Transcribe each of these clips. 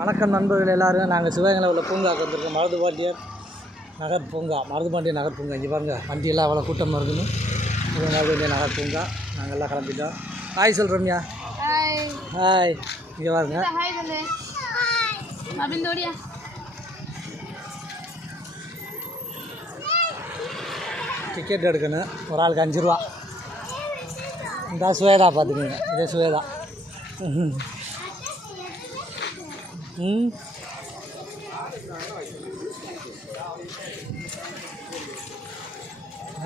வணக்கம் நண்பர்கள் எல்லோரும். நாங்கள் சிவகங்கையில் உள்ள பூங்காவுக்கு வந்திருக்கோம். மருதுபாண்டியர் நகர் பூங்கா. மருதுபாண்டியர் நகர் பூங்கா. இங்கே பாருங்கள், வண்டியெல்லாம் அவ்வளோ கூட்டமாக இருக்குன்னு. மருதுபாண்டியர் நகர் பூங்கா. நாங்கள் எல்லாம் கிளம்பிட்டோம். ஹாய் சொல்கிறோம்யா. ஹாய். இங்கே பாருங்க. டிக்கெட் எடுக்கணும். ஒரு ஆளுக்கு 5 ரூபா. இந்த சுவேதா பார்த்துக்கோங்க. இதே சுவேதா.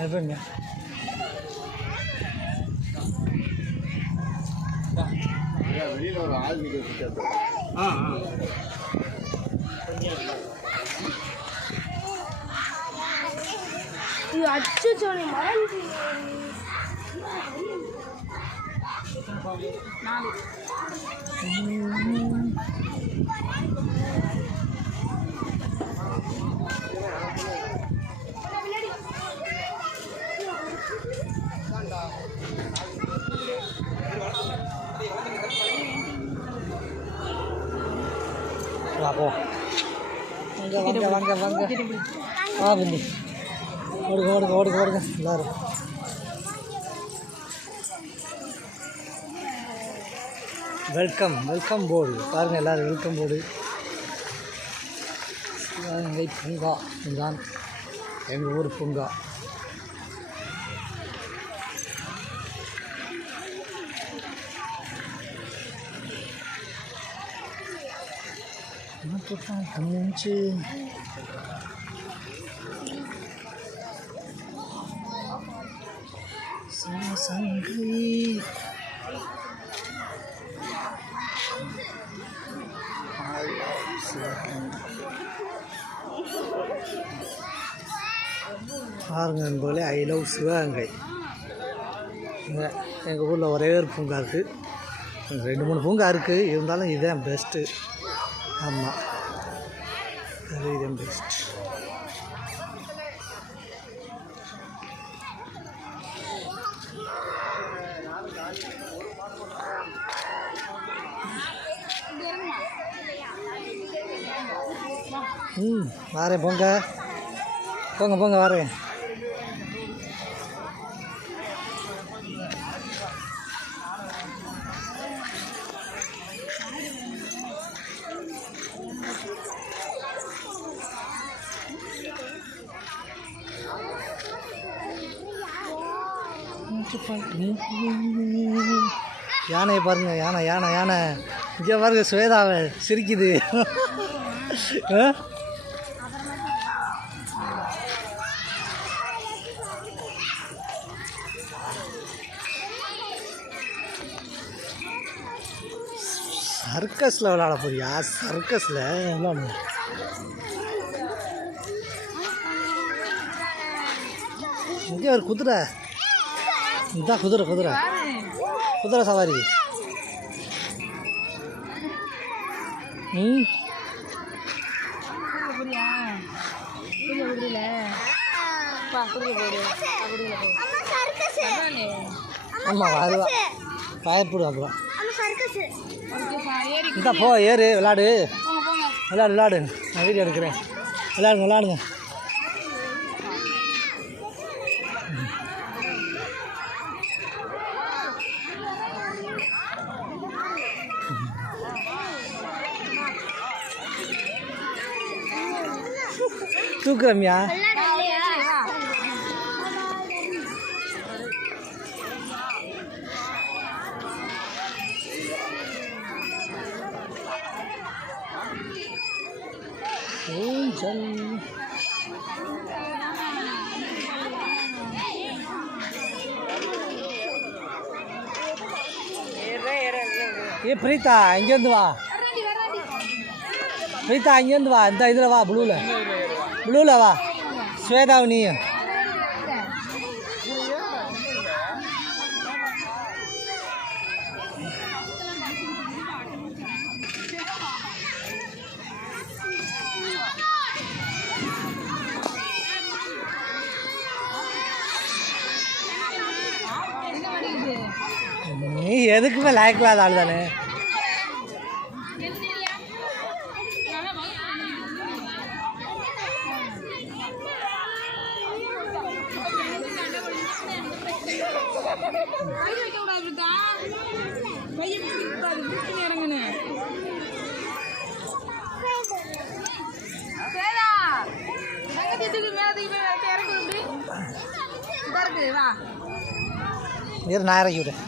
எப்படிங்க வெளியில் ஒரு ஆள் அச்சு சொல்லி மறந்து அப்போ வாங்க வாங்க வாங்க வாங்க. பண்ணி ஓடுங்க ஓடுங்க ஓடுங்க ஓடுங்க எல்லோரும். வெல்கம் வெல்கம் போர்டு பாருங்கள் எல்லோரும். Welcome board. சிவகங்கை பூங்கா. இதுதான் எங்கள் ஊர் பூங்கா. கம்மிச்சு பாருங்க நண்பர்களே, ஐ லவ் சிவகங்கை. எங்கள் ஊரில் ஒரே ஒரு பூங்கா இருக்குது. 2-3 பூங்கா இருக்குது, இருந்தாலும் இதுதான் பெஸ்ட்டு. ஆமாம், இதுதான் பெஸ்ட். வரேன். போங்க போங்க போங்க வரேன். யானையை பாருங்க. யானை யானை யானை. இங்கே பாருங்க, சுவேதாவை சிரிக்குது. சர்க்கஸில் விளையாட போறியா? சர்க்கஸில் விளையாடு. இங்கே ஒரு குதிரை. இதுதான் குதிரை. குதிரை குதிரை சவாரி. ஆமாம், அதுதான் பயப்படும். அப்புறம் இந்த போ ஏறு விளாடு விளாடு விளாடு. நான் வீடியோ எடுக்கிறேன். விளாடுங்க விளாடுங்க. தூக்குறமியா? ஏ பிரீதா, இங்கேருந்து வா. பிரீதா, இங்கேருந்து வா. இந்த இதில் வா. ப்ளூவில் வா. ஸ்வேதாவும் நீயும். நீ எதுக்குமே லாய்க்கலாத ஆள் தானே. நான் இறக்கி விட்டேன்.